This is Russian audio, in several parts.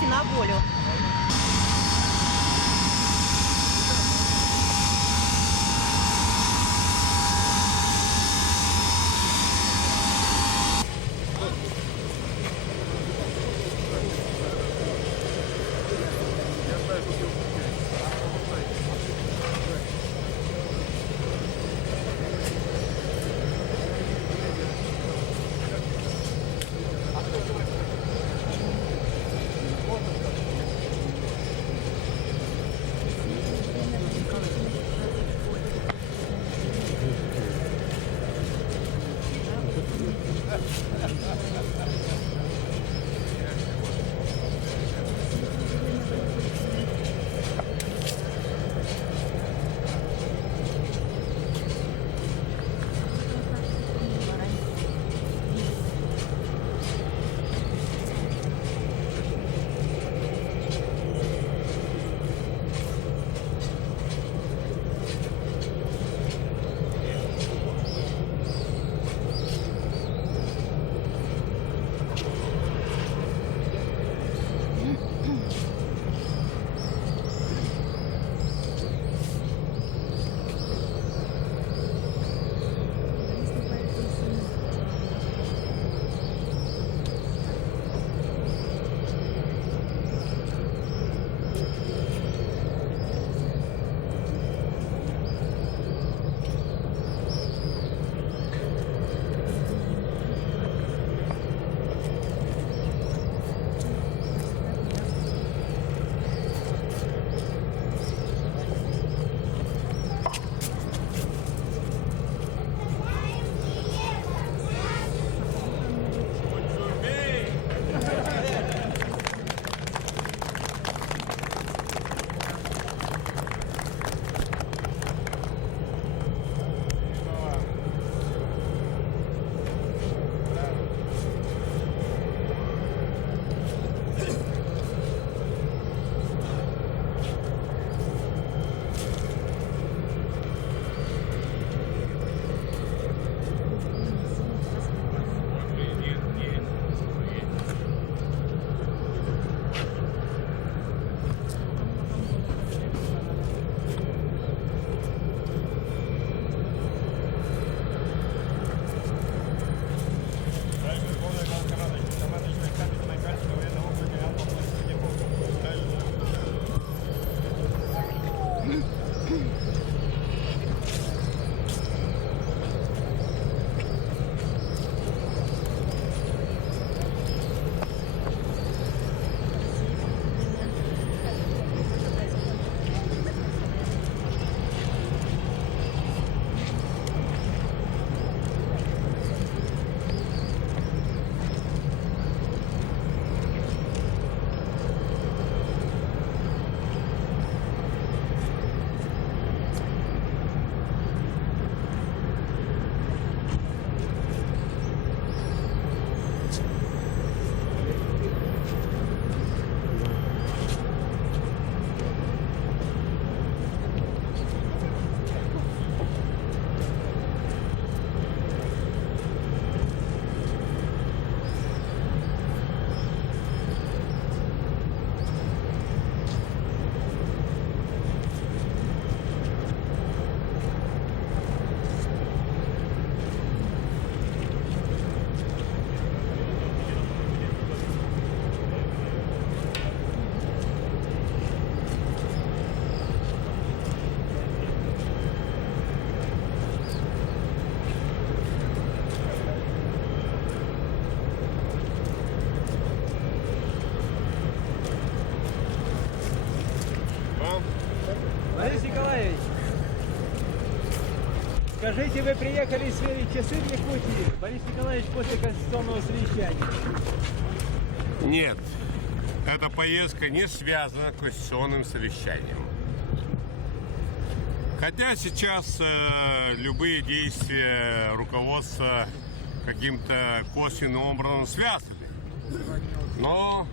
выйти на волю. Борис Николаевич, скажите, вы приехали сверить часы в Якутии? Борис Николаевич после конституционного совещания. Нет, эта поездка не связана с конституционным совещанием. Хотя сейчас любые действия руководства каким-то косвенным образом связаны. Но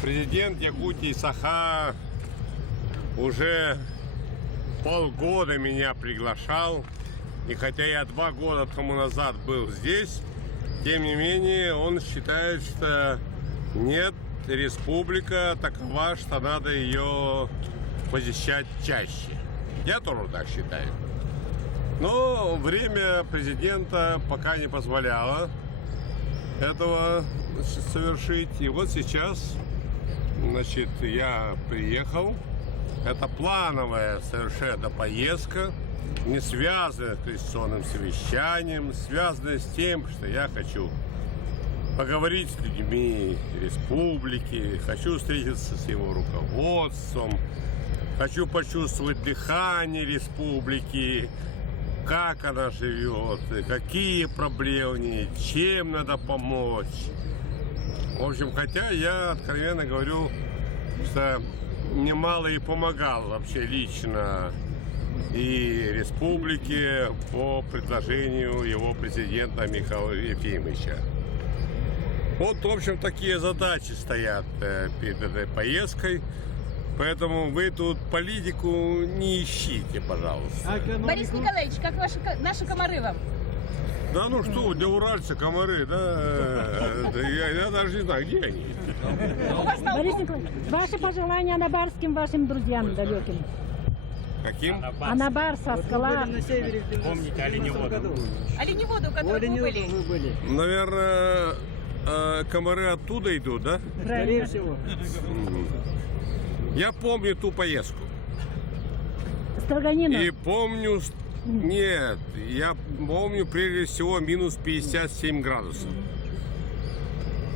президент Якутии Саха уже полгода меня приглашал. И хотя я 2 года тому назад был здесь, тем не менее он считает, что нет республика такова, что надо ее посещать чаще. Я тоже так считаю. Но время президента пока не позволяло этого совершить. И вот сейчас, значит, я приехал. Это плановая совершенно поездка, не связанная с конституционным совещанием, связанная с тем, что я хочу поговорить с людьми республики, хочу встретиться с его руководством, хочу почувствовать дыхание республики, как она живет, какие проблемы в ней, чем надо помочь. В общем, хотя я откровенно говорю, что немало и помогал вообще лично и республике по предложению его президента Михаила Ефимовича. Вот, в общем, такие задачи стоят перед этой поездкой. Поэтому вы тут политику не ищите, пожалуйста. Борис Николаевич, как наши комары вам? Да ну что, для уральца комары, да, я даже не знаю, где они. Борис Николаевич, ваши пожелания анабарским вашим друзьям далеким. Каким? Анабар, Саскала. На севере, Помните оленеводу? Оленеводу, которые вы были. Наверное, комары оттуда идут, да? Скорее всего. Я помню ту поездку. Строганина. И помню... Нет, я помню прежде всего минус 57 градусов.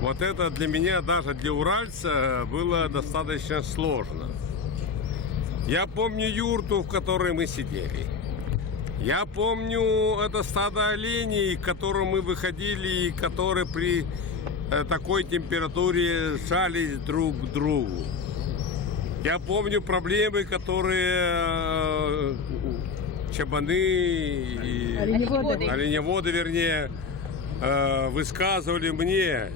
Вот это для меня, даже для уральца, было достаточно сложно. Я помню юрту, в которой мы сидели. Я помню это стадо оленей, к которым мы выходили, и которые при такой температуре жались друг к другу. Я помню проблемы, которые чабаны и оленеводы, вернее, высказывали мне.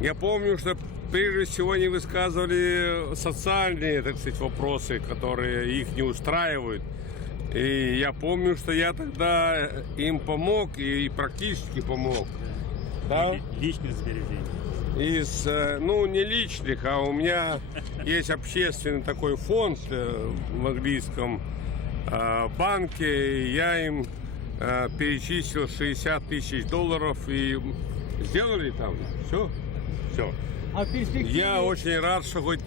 Я помню, что прежде всего они высказывали социальные, так сказать, вопросы, которые их не устраивают. И я помню, что я тогда им помог и практически помог. Да? Личных сбережений. Из, ну, не личных, а у меня есть общественный такой фонд в английском банке. Я им перечислил 60 тысяч долларов и сделали там все. Все. А в перспективе... Я очень рад, что хоть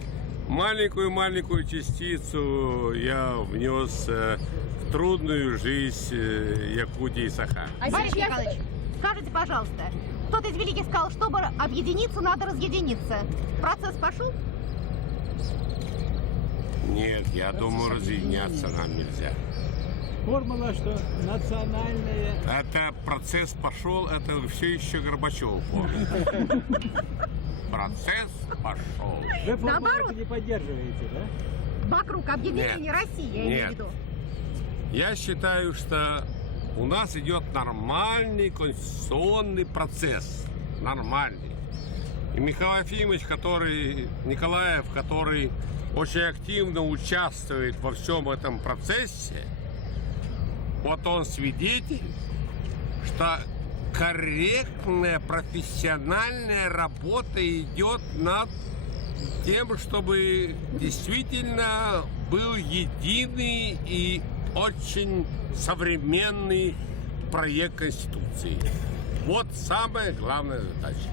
маленькую частицу я внес в трудную жизнь Якутии и Саха. Борис Николаевич, Скажите, пожалуйста, кто-то из великих сказал, чтобы объединиться, надо разъединиться. Процесс пошел? Нет, я думаю, разъединяться нам нельзя. Формула, что национальные... Это процесс пошел, это все еще Горбачев помнит. Процесс пошел. Вы формулу Наоборот. не поддерживаете, да? Вокруг объединения России, я имею в виду. Я считаю, что у нас идет нормальный конституционный процесс. Нормальный. И Михаил Ефимович, Николаев, который очень активно участвует во всем этом процессе, вот он свидетель, что корректная профессиональная работа идет над тем, чтобы действительно был единый и очень современный проект Конституции. Вот самая главная задача.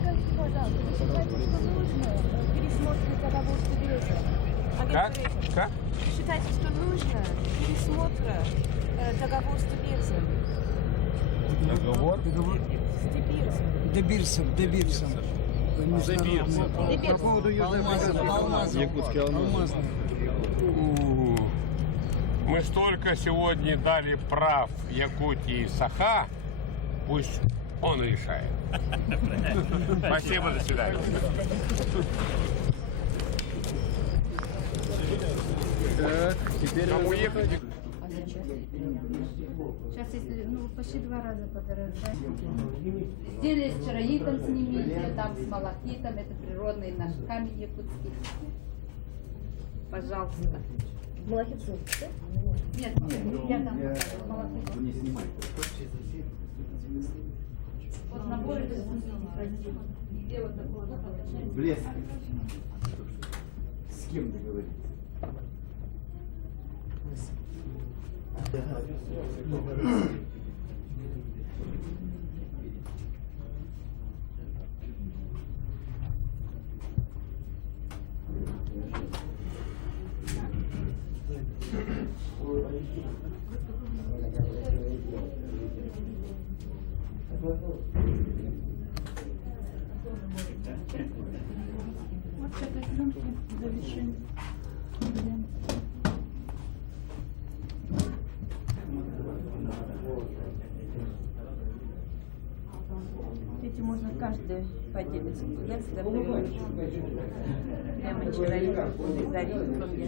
Скажите, пожалуйста, вы считаете, что нужно пересмотр договора с Тбилисом? Как? Вы считаете, что нужно пересмотр договора с Тбилисом? Договор? С Тбилисом. Дебирсом. По поводу Якутский алмаз. Мы столько сегодня дали прав Якутии и Саха, пусть он решает. Спасибо, до свидания. Так, теперь Кому ехать? Сейчас, если, почти 2 раза подорожает. Изделия с чароитом снимите, там с малахитом, это природный наш камень якутский. Пожалуйста. Малахит да? Нет, я там покажу малахит. Вот наборы где вот такой вот. Блеск. С кем договориться? Эти можно каждый по отдельности взять, сюда привезти. Прямо человек дарит, кроме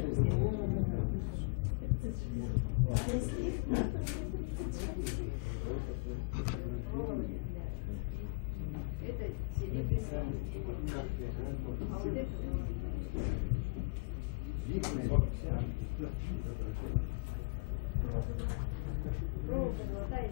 Это серебряный. А вот это проволока золотая.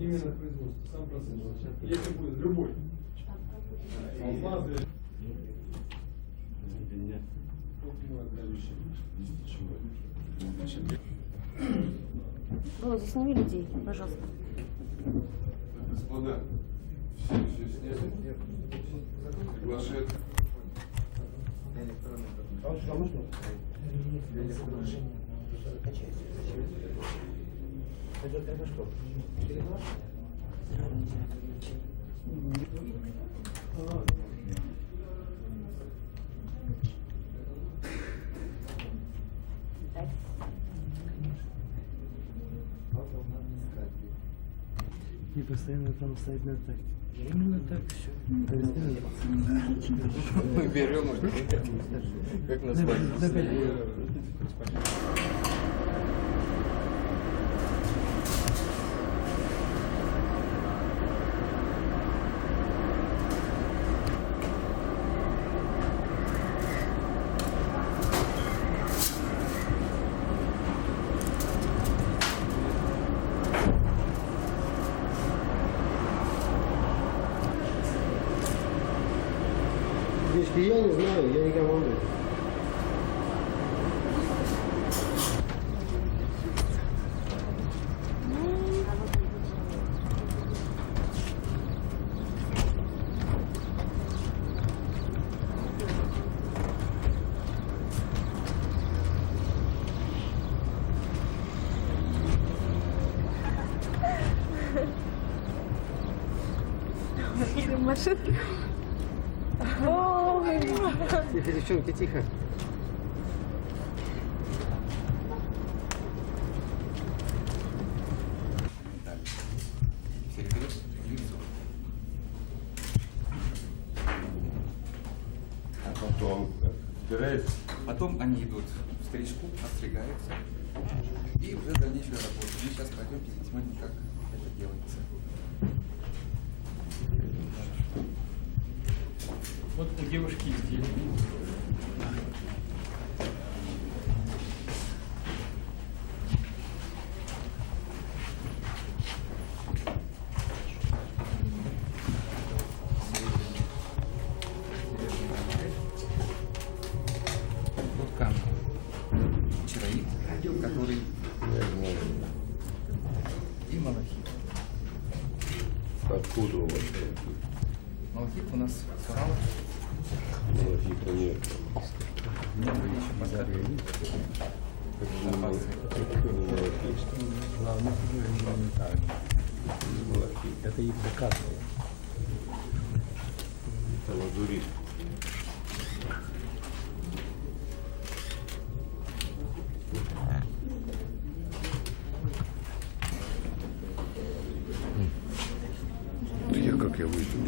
Именно производство, сам процесс. Если будет любой. Алмазы. Володя, сними людей, пожалуйста. Господа, все сняли. Приглашают. Это что? И постоянно там стоит на так. Именно так все. Мы берем как назвать. Девочки, я не знаю, я не командую. Тихо, девчонки, тихо. А потом собирается. Потом они идут в стрижку, остригаются и уже дальнейшая работа. Мы сейчас пойдемте посмотрим, как это делается. Вот у девушки изделие. Вот камень. Чароит, который и малахит. Откуда у вас? Малахит у нас с Урала. Это их доказывало. Это лазурит. Я как я выйду?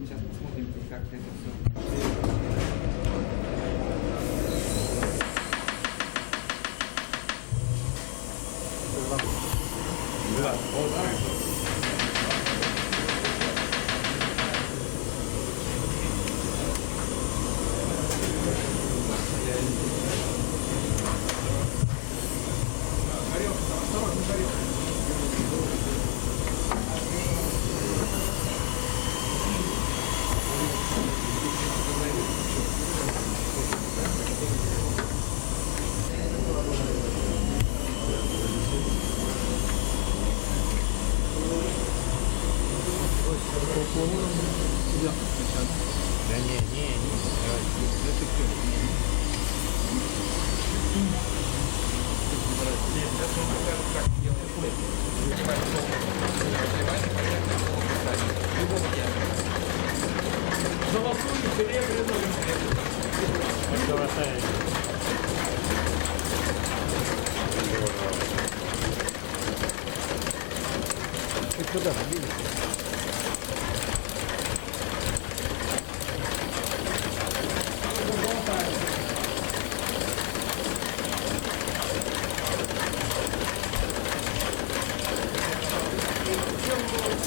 Сейчас посмотрим, как это все.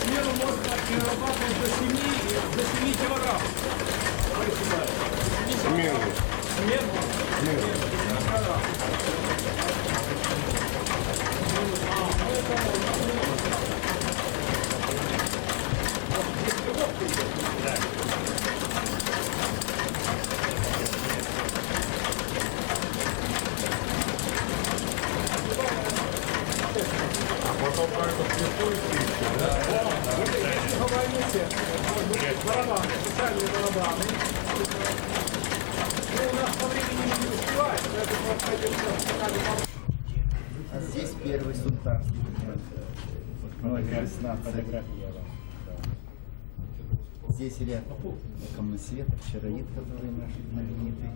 Смену можно перерабатывать до 7 килограмм. Смену. А потом как-то присутствует. Барабаны, специальные барабаны. Ну, у нас по времени не успевает, поэтому необходимо. А здесь первый султанский. Весна, фотография. Здесь ряд коммунсветов, чароид, который наш знаменитый.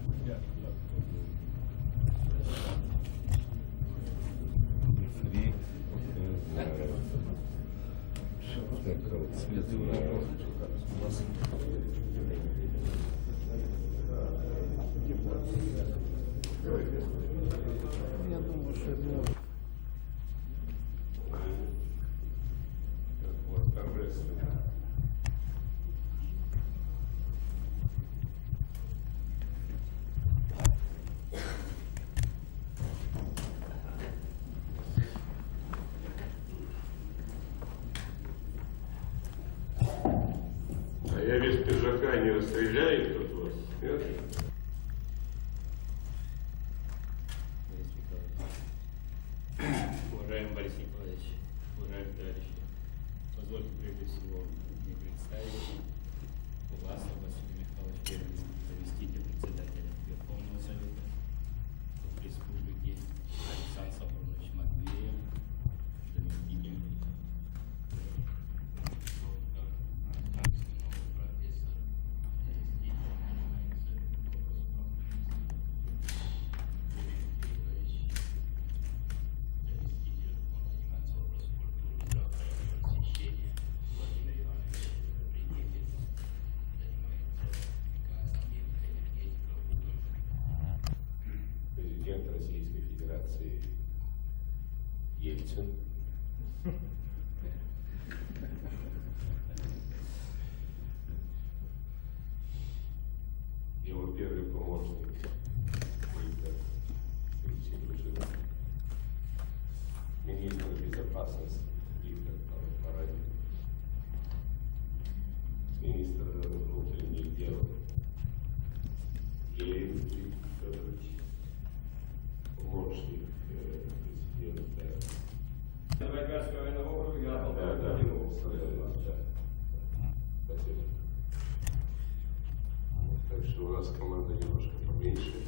А я без пиджака не расстреляю тут вас, нет? Уважаемый Борис Николаевич, уважаемые товарищи, позвольте прежде всего мне представить вас, Василий Михайлович, первый заместитель председателя Верховного Совета Республики, Александр Сафронович Матвеев, заместитель Президент Российской Федерации Ельцин. Его первый помощник Вольтер нас команда немножко поменьше.